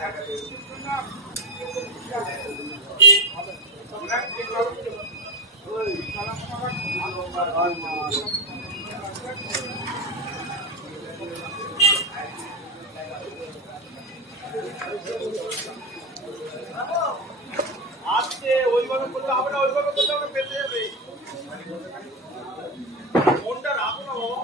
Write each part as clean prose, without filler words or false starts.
আজকে ওইভাবে করলে হবে না, ওইভাবে করলে আমরা পেতে যাবে। ফোনটা রাখো না বাবা।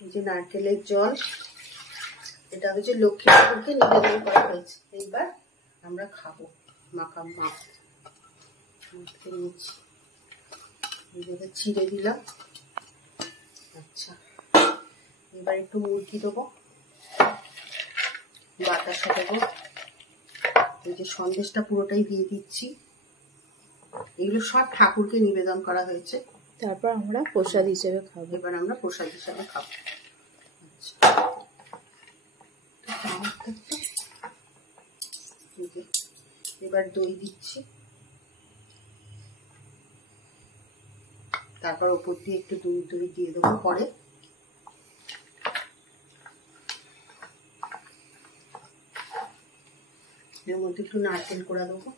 এই যে নারকেলের জল, এটা হচ্ছে লক্ষ্মী ঠাকুরকে নিবেদন করা হয়েছে। এইবার আমরা খাবো। মাখা মাখ নিচ্ছি, ছিঁড়ে দিলাম। আচ্ছা, এবার একটু মুরগি দেবো, বাতাসা দেবো। এই যে সন্দেশটা পুরোটাই দিয়ে দিচ্ছি। এগুলো সব ঠাকুরকে নিবেদন করা হয়েছে। তারপর আমরা প্রসাদ হিসেবে খাবো। এবার আমরা প্রসাদ হিসেবে খাবো। এবার দই দিচ্ছি, তারপর ওপর দিয়ে একটু দই দিয়ে দেবো পরে। এর মধ্যে একটু নারকেল কোড়া দেবো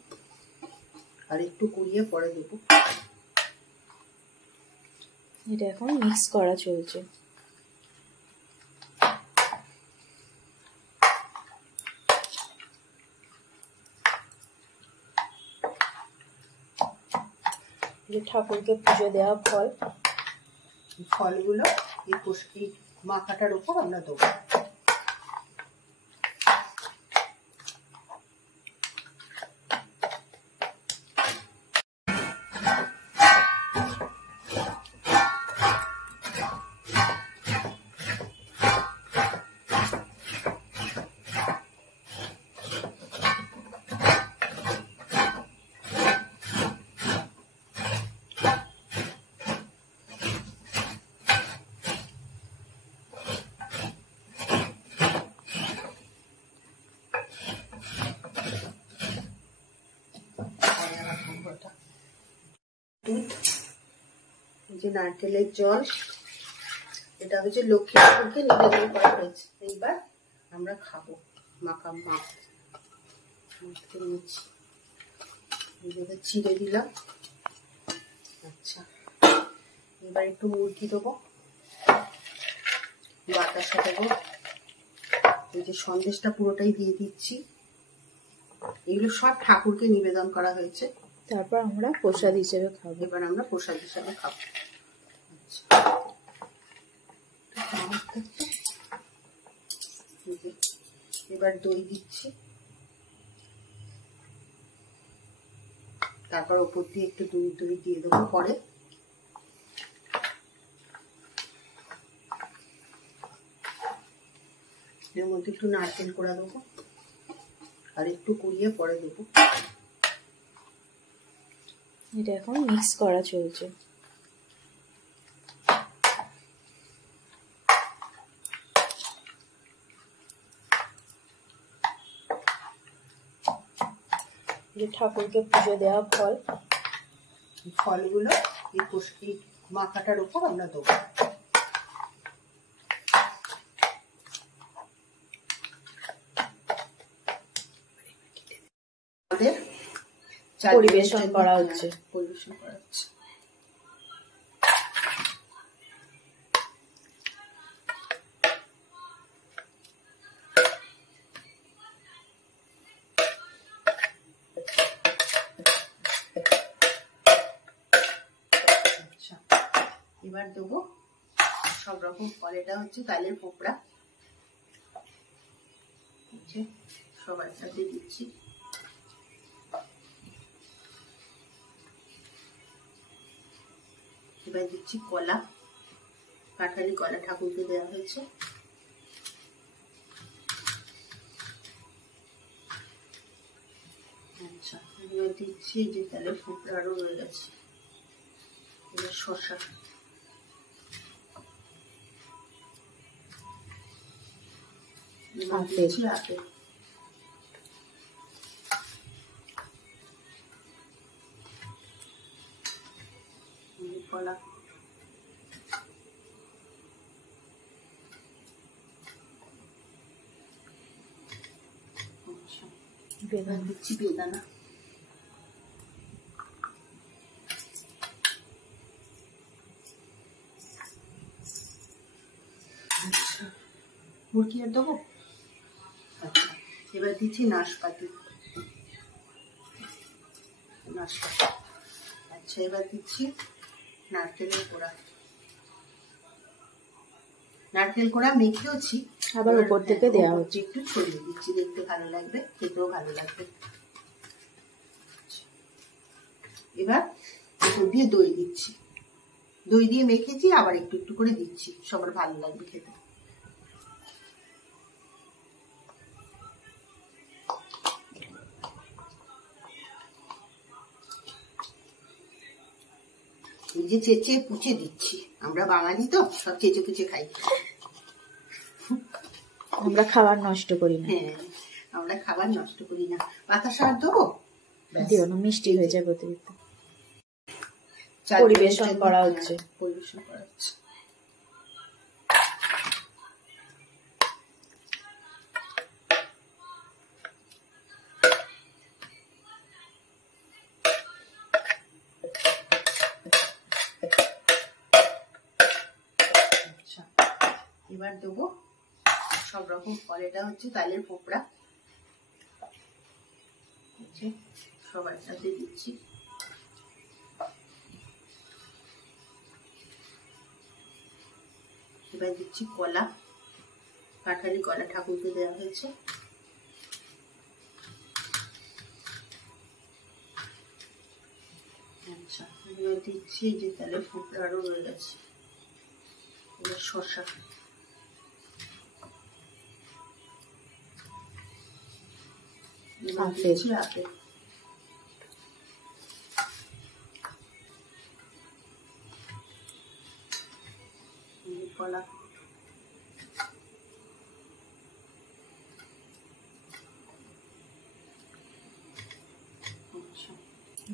আর একটু কুড়িয়ে পরে দেবো। এটা এখন মিক্স করা চলছে। ঠাকুরকে পুজো দেওয়া ফলগুলো এই মাখাটার উপর আমরা দেবো। দুধ, এই যে নারকেলের জল, এটা হচ্ছে লক্ষ্মী ঠাকুরকে নিবেদন করা হয়েছে। এইবার আমরা খাবো। মাখা মাখ নিচ্ছি, ছিঁড়ে দিলাম। আচ্ছা, এবার একটু মুরগি দেবো, বাতাসা দেবো। এই যে সন্দেশটা পুরোটাই দিয়ে দিচ্ছি। এগুলো সব ঠাকুরকে নিবেদন করা হয়েছে। তারপর আমরা প্রসাদ হিসেবে খাবো। এবার আমরা প্রসাদ হিসেবে খাবো। এবার দই দিচ্ছি, তারপর ওপর দিয়ে একটু দই দিয়ে দেবো পরে। এর মধ্যে একটু নারকেল কোড়া দেবো আর একটু কুড়িয়ে পরে দেবো। এটা এখন মিক্স করা চলছে। ঠাকুরকে পুজো দেওয়া ফলগুলো এই মাখাটার উপর আমরা দেবো। পরিবেশন করা হচ্ছে। এবার দেবো সব রকম ফল। এটা হচ্ছে তালের পোপড়া, সবার সাথে দিচ্ছি। এবার দিচ্ছি কলা, কাঁঠালি কলা ঠাকুরকে দেওয়া হয়েছে। আচ্ছা, এবার দিচ্ছি যে তাহলে ফুটটা আরো রয়ে গেছে। এবার শসা, দিচ্ছি আপেল, কলা, বেদানা দিচ্ছি, বেদানা, আচ্ছা মুরগি আর দেবো। আচ্ছা এবার দিচ্ছি নাশপাতি, নাশপাতি। আচ্ছা এবার দিচ্ছি নারকেলের কোড়া, নারকেল কোড়া মেখেওছি, আবার উপর থেকে দেওয়া হচ্ছে। একটু ছড়িয়ে দিচ্ছি, দেখতে ভালো লাগবে, খেতেও ভালো লাগবে। এবার উপর দিয়ে দই দিচ্ছি, দই দিয়ে মেখেছি, আবার একটু একটু করে দিচ্ছি, সবার ভালো লাগবে খেতে। এই যে চেঁচে পুচে দিচ্ছি, আমরা বাঙালি তো সব চেঁচে পুচে খাই। আমরা খাবার নষ্ট করি না। হ্যাঁ, আমরা খাবার নষ্ট করি না। বাতাসা আর দেবো, দিও না, মিষ্টি হয়ে যাবে অতিরিক্ত। পরিবেশন করা হচ্ছে। পরিবেশন করা হচ্ছে। এবার দেবো সব রকম ফল, এটা হচ্ছে তালের পোপড়া, সবার সাথে দিচ্ছি। এবার দিচ্ছি কলা, কাঁঠালি কলা ঠাকুরকে দেওয়া হয়েছে। আচ্ছা এবার দিচ্ছি যে তাহলে ফুটটা আরো রয়ে গেছে। এবার শসা, দিচ্ছি আপেল, কলা,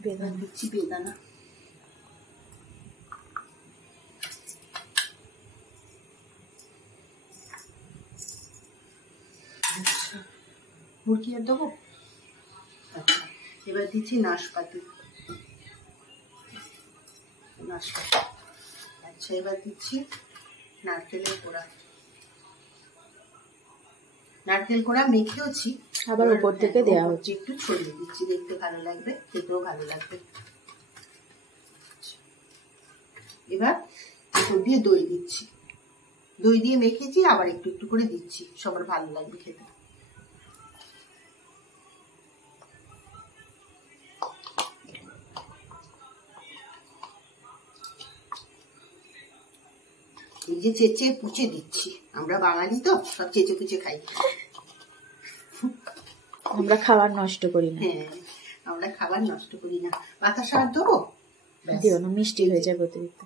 বেদানা দিচ্ছি, বেদানা, আচ্ছা মুরগি আর দেবো। আচ্ছা এবার দিচ্ছি নাশপাতি, নাশপাতি। আচ্ছা এবার দিচ্ছি নারকেলের কোড়া, নারকেল কোড়া মেখেওছি, আবার উপর থেকে দেওয়া হচ্ছে। একটু ছড়িয়ে দিচ্ছি, দেখতে ভালো লাগবে, খেতেও ভালো লাগবে। এবার উপর দিয়ে দই দিচ্ছি, দই দিয়ে মেখেছি, আবার একটু একটু করে দিচ্ছি, সবার ভালো লাগবে খেতে। এই যে চেঁচে পুচে দিচ্ছি, আমরা বাঙালি তো সব চেঁচে পুচে খাই। আমরা খাবার নষ্ট করি না। হ্যাঁ, আমরা খাবার নষ্ট করি না। বাতাসা আর দেবো, দিও না, মিষ্টি হয়ে যাবে অতিরিক্ত।